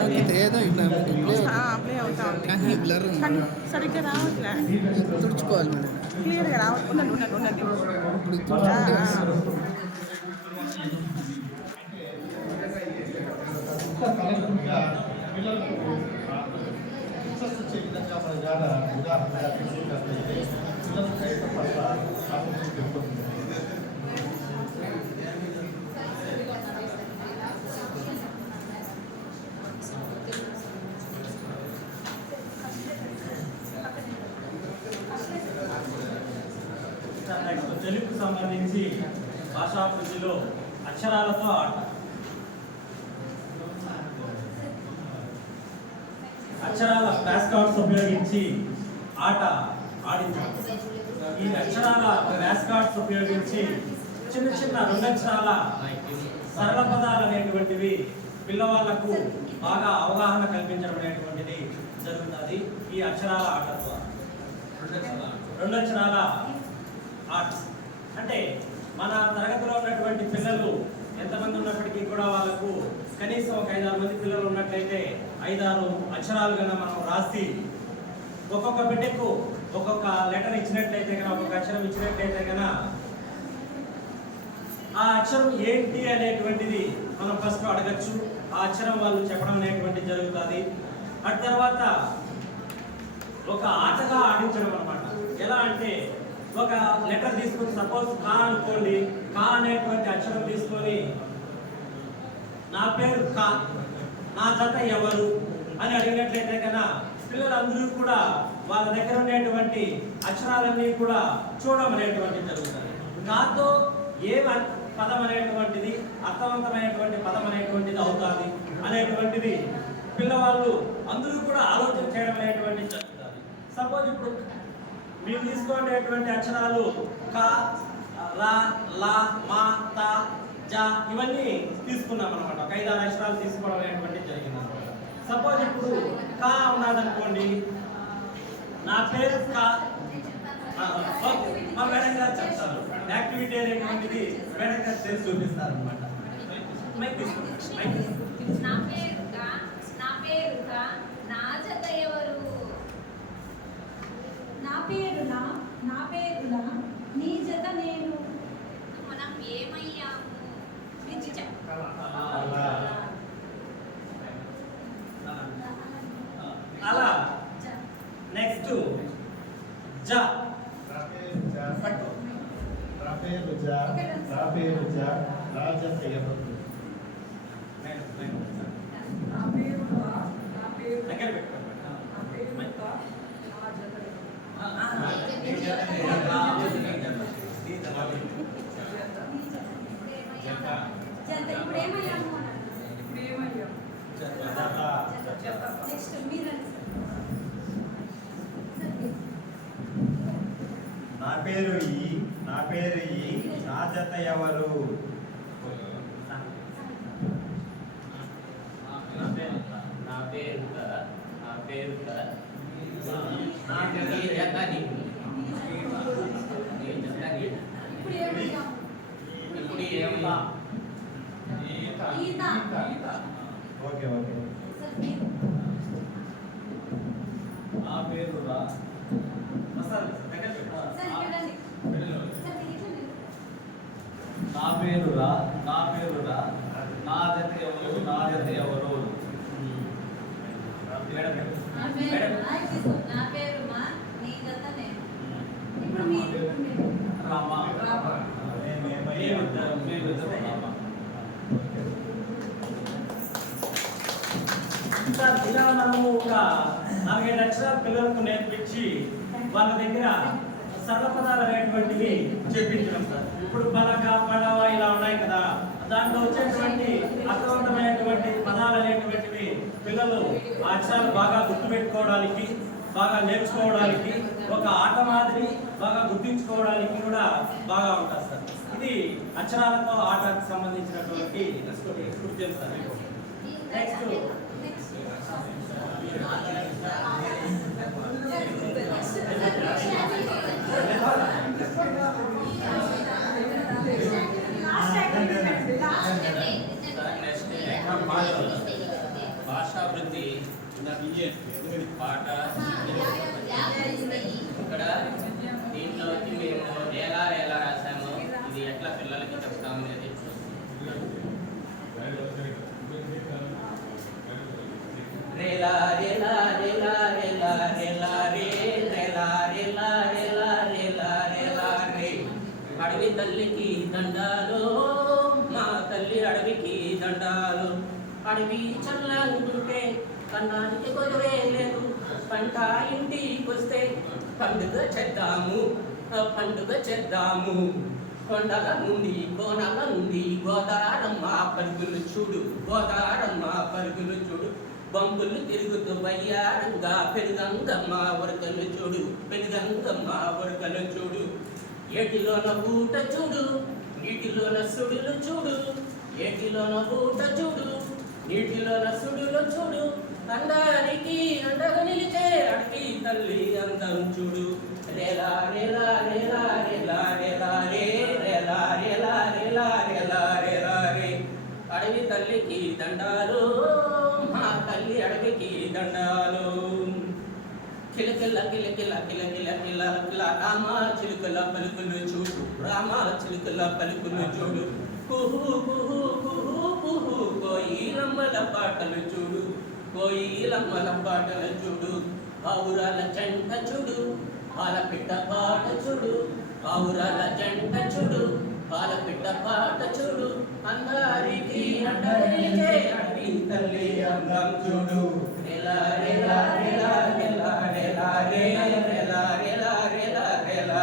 ఏదో ఇట్లా ప్లే అవుతా ఉంది కానీ బ్లర్ కానీ సరిగ్గా రావట్లే. తుడుచుకోవాలి మేడం. క్లియర్గా రావట్లేదు. ఉండండి ఉండండి ఉండండి. ఇప్పుడు తుడుచుకుంటే వచ్చే విధంగా మన జాడ ఉదాహరణగా తీసుకున్నట్లయితే పిల్లల ప్రయత్న పట్ల ఆసక్తి పెరుగుతుంది. తెలుగుకు సంబంధించి భాషాభివృద్ధిలో అక్షరాలతో ఆట. అక్షరాల ఫ్లాష్ కార్డ్స్ ఉపయోగించి ఆట ఆడించాలి. ఈ అక్షరాల ఫ్లాష్ కార్డ్స్ ఉపయోగించి చిన్న చిన్న రెండక్షరాల సరళ పదాలు అనేటువంటివి పిల్లవాళ్లకు బాగా అవగాహన కల్పించడం అనేటువంటిది జరుగుతుంది ఈ అక్షరాల ఆట ద్వారా. రెండక్షరాల ఆర్ట్ అంటే మన తరగతిలో ఉన్నటువంటి పిల్లలు ఎంతమంది ఉన్నప్పటికీ కూడా వాళ్ళకు కనీసం ఒక 5-6 మంది పిల్లలు ఉన్నట్లయితే 5-6 అక్షరాలు కన్నా మనం రాసి ఒక్కొక్క బిడ్డకు ఒక్కొక్క లెటర్ ఇచ్చినట్లయితే కన్నా ఒక్కొక్క అక్షరం ఇచ్చినట్లయితే కన్నా ఆ అక్షరం ఏంటి అనేటువంటిది మనం ఫస్ట్ అడగచ్చు. ఆ అక్షరం వాళ్ళు చెప్పడం అనేటువంటిది జరుగుతుంది. అటు తర్వాత ఒక ఆటగా ఆడించడం అన్నమాట. ఎలా అంటే ఒక లెటర్ తీసుకొని సపోజ్ కా అనుకోండి, కా అనేటువంటి అక్షరం తీసుకొని నా పేరు కా, నా జత ఎవరు అని అడిగినట్లయితే కన్నా పిల్లలందరూ కూడా వాళ్ళ దగ్గర ఉండేటువంటి అక్షరాలన్నీ కూడా చూడడం అనేటువంటి జరుగుతుంది. కాతో ఏ పదం అనేటువంటిది అర్థవంతమైనటువంటి పదం అనేటువంటిది అవుతుంది అనేటువంటిది పిల్లవాళ్ళు అందరూ కూడా ఆలోచన చేయడం అనేటువంటిది జరుగుతుంది. సపోజ్ ఇప్పుడు మీరు తీసుకునేటువంటి అక్షరాలు క, ర, ల, మ, త, జ ఇవన్నీ తీసుకున్నాం అనమాట. ఒక 5-6 అక్షరాలు తీసుకోవడం అనేటువంటి జరిగింది అనమాట. సపోజ్ ఇప్పుడు క ఉన్నదనుకోండి, నా పేరు క. మా మేడం గారు చెప్తారు యాక్టివిటీ అనేటువంటిది మేడం గారు చేసి చూపిస్తారు అనమాట. నా పేరులా నీ జత నేను. మనం ఏమయ్యాము. అలా నెక్స్ట్ జ. రాజత ఎవరు? దగ్గర పెట్టుకోండి. నా పేరు ఈ నా జత ఎవరు? Okay okay. నా పేరు రా. నా పేరు రా, నా జత ఎవరు, నా జత ఎవరు? నా పేరు మా, నీ జత నేను. ఇప్పుడు మీరు రామా. ఇలా మనము ఒక 4-5 అక్షరాలు పిల్లలకు నేర్పించి వాళ్ళ దగ్గర సరళ పదాలు అనేటువంటివి చెప్పించడం సార్. ఇప్పుడు పలక, పడవ ఇలా ఉన్నాయి కదా, దాంట్లో వచ్చేటువంటి అర్థవంతమైనటువంటి పదాలు అనేటువంటివి పిల్లలు ఆ అక్షరాలు బాగా గుర్తుపెట్టుకోవడానికి, బాగా నేర్చుకోవడానికి, ఒక ఆట మాదిరి బాగా గుర్తించుకోవడానికి కూడా బాగా ఉంటుంది సార్. ఇది అక్షరాలతో ఆటకు సంబంధించినటువంటి కృత్యం సార్. నెక్స్ట్ భాషా పాట ఇక్కడ దీంట్లో వచ్చి మేము రేలా రేలా రాసాము. ఇది ఎట్లా పిల్లలకి చెప్తాము అనేది రేలా రేలా రేలా రేలా రేలా రే రేలా రేలా రేలా రేలా రేలా రే. అడవి తల్లికి దండాలు, మా తల్లి అడవికి దండాలు. అడవి చల్లంటుంటే కన్నానికి కొలువే లేదు. పంట ఇంటికొస్తే పండుగ చేద్దాము, పండుగ చేద్దాము. కొండల నుండి కోనల నుండి గోదారమ్మ పరుగులు చూడు, గోదారమ్మ పరుగులు చూడు. బంపులు తిరుగుతూ వయ్యారంగా పెరుగంగమ్మ ఉరకలు చూడు, పెరుగంగమ్మ ఉరకలు చూడు. ఏటిలోన ఊట చూడు, నీటిలోన సుడులు చూడు. ఏటిలోన ఊట చూడు, నీటిలోన సుడులు చూడు. అందరికి అండగా నిలిచే అడవి తల్లి అందం చూడు. రేలా రేలా రేలా రేలా రేలా రే రేలా రేలా రేలా రేలా రేలా రే. అడవి తల్లికి దండాలు, మా తల్లి అడవికి దండాలు. కిలకిల కిలకిల కిలకిల కిల కిల రామ చిలుకల పలుకులు చూడు, రామ చిలుకల పలుకులు చూడు. కుహు కుహు కుహు కుహు కోయిలమ్మల పాటలు చూడు, కోయిలమ్మల పాటలు చూడు. పావురాల జంట చూడు, పాలపిట్ట పాట చూడు. పావురాల జంట చూడు, పాలపిట్ట పాట చూడు. అందరికి అండగా అడవి తల్లి అందం చూడు. రేలా రేలా రేలా రేలా రేలా రే రేలా రేలా